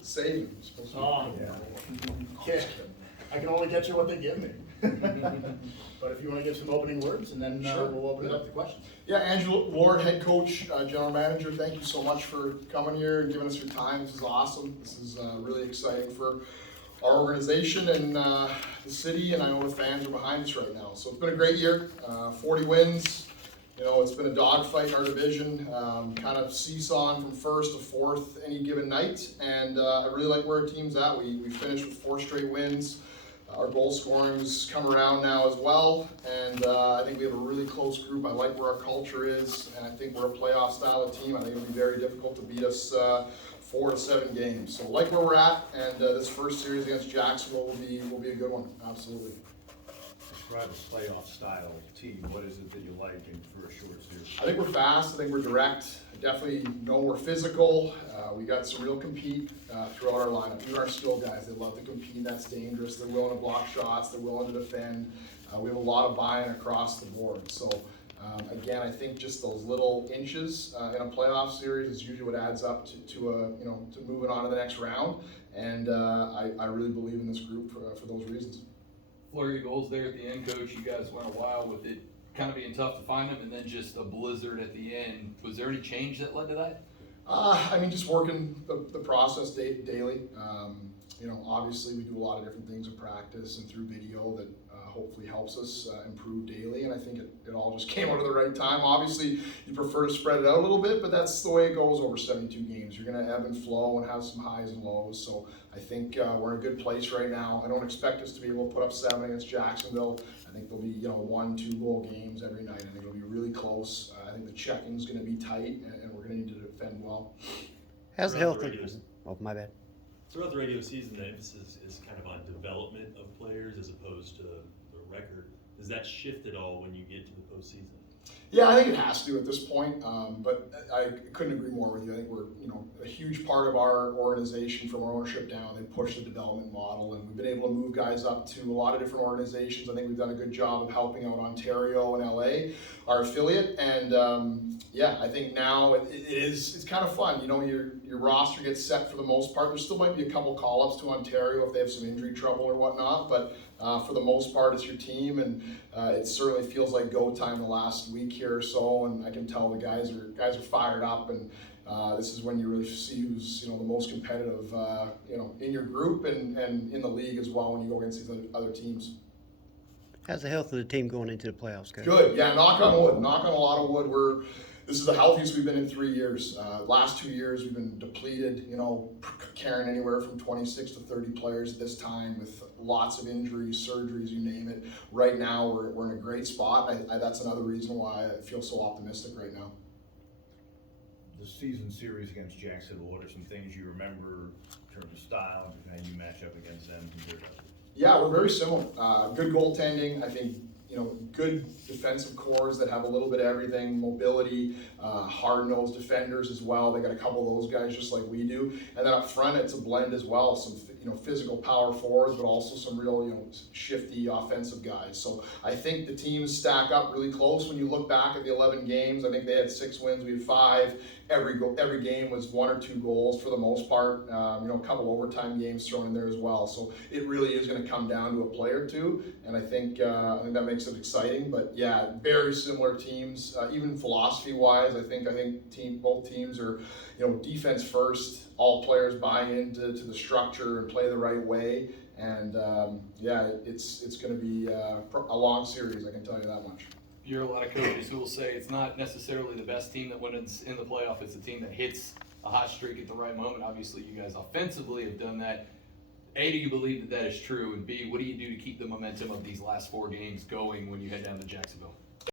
saving. It's supposed to be Yeah. I can only get you what they give me. But if you want to give some opening words, and then Sure. we'll open it up to questions. Yeah, Angela Ward, head coach, general manager, thank you so much for coming here and giving us your time. This is awesome. This is really exciting for our organization and the city, and I know the fans are behind us right now. So it's been a great year, 40 wins. You know, it's been a dogfight in our division, kind of seesawing from first to fourth any given night, and I really like where our team's at. We finished with 4 straight wins. Our goal scoring's come around now as well, and I think we have a really close group. I like where our culture is, and I think we're a playoff style of team. I think it'll be very difficult to beat us 4 to 7 games. So like where we're at, and this first series against Jacksonville will be a good one. Absolutely. Describe a playoff style team. What is it that you like in for a short series? I think we're fast. I think we're direct. I definitely know we're physical. We got some real compete throughout our lineup. Even our skill guys, they love to compete. That's dangerous. They're willing to block shots. They're willing to defend. We have a lot of buy-in across the board. So again, I think just those little inches in a playoff series is usually what adds up to moving on to the next round. And I really believe in this group for those reasons. Flurry of goals there at the end, Coach. You guys went a while with it kind of being tough to find them, and then just a blizzard at the end. Was there any change that led to that? I mean, just working the process daily. Obviously we do a lot of different things in practice and through video that hopefully helps us improve daily, and I think it all just came out at the right time. Obviously, you prefer to spread it out a little bit, but that's the way it goes over 72 games. You're going to ebb and flow and have some highs and lows, so I think we're in a good place right now. I don't expect us to be able to put up 7 against Jacksonville. I think there'll be 1-2 goal games every night. I think it'll be really close. I think the checking's going to be tight, and we're going to need to defend well. How's the health? Oh, my bad. Throughout the regular season, the emphasis is kind of on development of players as opposed to the record. Does that shift at all when you get to the postseason? Yeah, I think it has to at this point, but I couldn't agree more with you. I think we're, a huge part of our organization from our ownership down. They push the development model, and we've been able to move guys up to a lot of different organizations. I think we've done a good job of helping out Ontario and LA, our affiliate, and I think now it's kind of fun. Your roster gets set for the most part. There still might be a couple call-ups to Ontario if they have some injury trouble or whatnot, but for the most part, it's your team, and it certainly feels like go time the last week here or so, and I can tell the guys are fired up, and this is when you really see who's the most competitive in your group and in the league as well when you go against these other teams. How's the health of the team going into the playoffs, Coach? Good, yeah. Knock on wood. Knock on a lot of wood. This is the healthiest we've been in 3 years. Last 2 years we've been depleted, carrying anywhere from 26 to 30 players at this time with lots of injuries, surgeries, you name it. Right now we're in a great spot. That's another reason why I feel so optimistic right now. The season series against Jacksonville, what are some things you remember in terms of style and you match up against them compared to others? Yeah, we're very similar. Good goaltending. I think good defensive cores that have a little bit of everything, mobility, hard-nosed defenders as well. They got a couple of those guys just like we do. And then up front, it's a blend as well. Some physical power forwards, but also some real shifty offensive guys. So I think the teams stack up really close. When you look back at the 11 games, I think they had 6 wins, we had 5. Every game was 1 or 2 goals for the most part. A couple overtime games thrown in there as well. So it really is going to come down to a play or two, and I think that makes it exciting. But yeah, very similar teams, even philosophy-wise. I think both teams are defense first. All players buy into the structure and play the right way. And it's going to be a long series. I can tell you that much. You hear a lot of coaches who will say it's not necessarily the best team that wins in the playoff. It's the team that hits a hot streak at the right moment. Obviously, you guys offensively have done that. A, do you believe that is true? And B, what do you do to keep the momentum of these last 4 games going when you head down to Jacksonville?